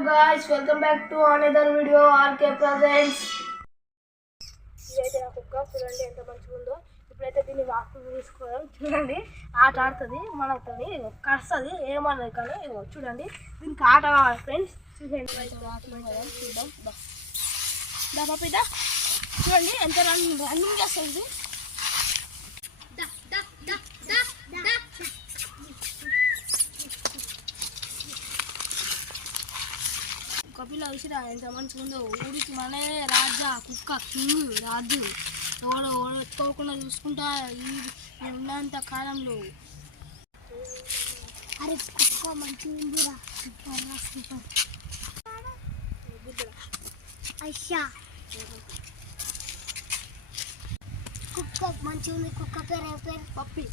guys, welcome back to another video RK Presents. ఇదైతే నా కుక్క చూడండి ఎంత మంచిగా ఉందో. ఇప్పుడైతే దీన్ని వాకు తీసుకోవడం. చూడండి ఆట ఆడుతుంది మనతోని. కస్తుంది ఏమన్నది కానీ ఇదిగో చూడండి. దీనికి ఆట కావాలి ఫ్రెండ్స్ చూడండి చూద్దాం. దా. దా చూడండి ఎంత రన్నింగ్ రన్నింగ్ చేస్తుంది. ఇది కపిల విసిరా ఎంత మంచిగా ఉందో. ఊరికి మనే రాజా కుక్క కింగ్ రాజు. ఎవడు ఎవడు చూసుకుంటా ఈ నేను ఉన్నంత కాలంలో. అరే కుక్క మంచిగుందిరా సూపర్ రా సూపర్. అయ్యా. కుక్క మంచిగుంది కుక్క పేరు పేరు పప్పి.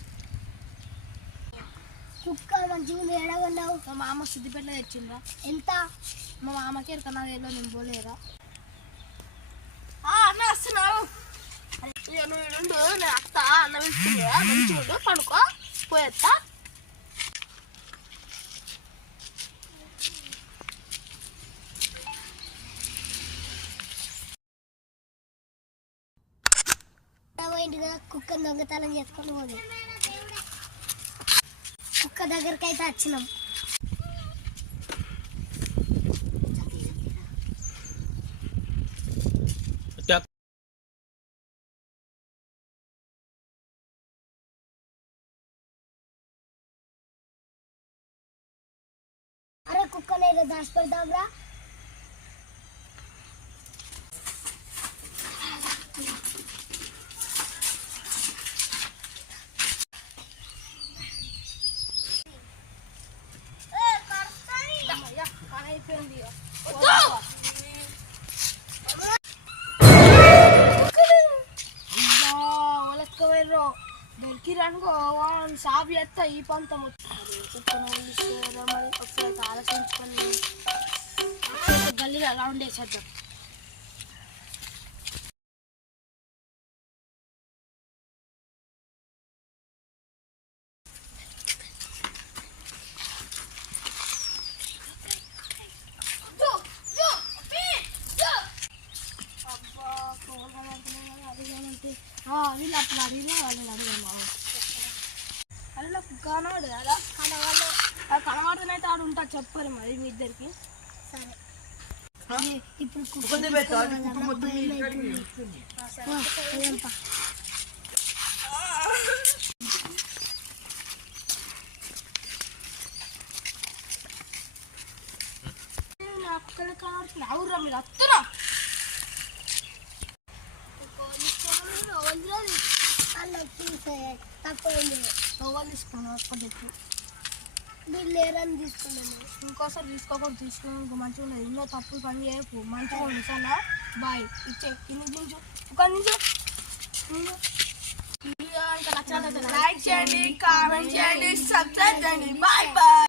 కుక్క మంచిగా ఉంది ఎడగన్నావు. మా మామ సిద్దిపేటలో తెచ్చిందా ఎంత? మా మామకి ఎరకన్నా ఏదో నేను పోలేదా అన్న వస్తున్నావు. నేను అత్త అన్న పిలుస్తుంది మంచిగా ఉండు పడుకో పోయేస్తా కుక్క దొంగతనం చేసుకొని పోదు కుక్క దగ్గరికి అయితే వచ్చినాం. అరే కుక్క నేను దాచిపెడతాంరా అమ్మయ్య, పని అయిపోయింది ఇక. అయ్యా, ఒలక్కవేర్రో. దొరికిరనుకో వాడిని సాపు చేస్తా ఈ పంతం కుక్కను మరి ఒకసారి ఆలోచించుకొని గల్లీలో అలా ఉండేసేద్దాం వీళ్ళు అప్పుడు అడిగినా వాళ్ళని అడిగాను మా. అరే నాకు కనవాడు కదా కనవాళ్ళు అది కనవాడునైతే ఆడు ఉంటా చెప్పరు మరి మీ ఇద్దరికి. సరే. ఇప్పుడు. నాకు కనబడుతుంది అవురా మీరు వస్తున్నా మీరు లేరని తీసుకున్నాను ఇంకోసారి తీసుకోకూడదు తీసుకోవడానికి మంచిగా ఉన్నది ఎన్నో తప్పులు పని చేయకు మంచిగా ఉంది బాయ్ ఇచ్చే కింది దించు ఒక నిమిషం లైక్ చేయండి కామెంట్ చేయండి సబ్స్క్రైబ్ చేయండి బాయ్ బాయ్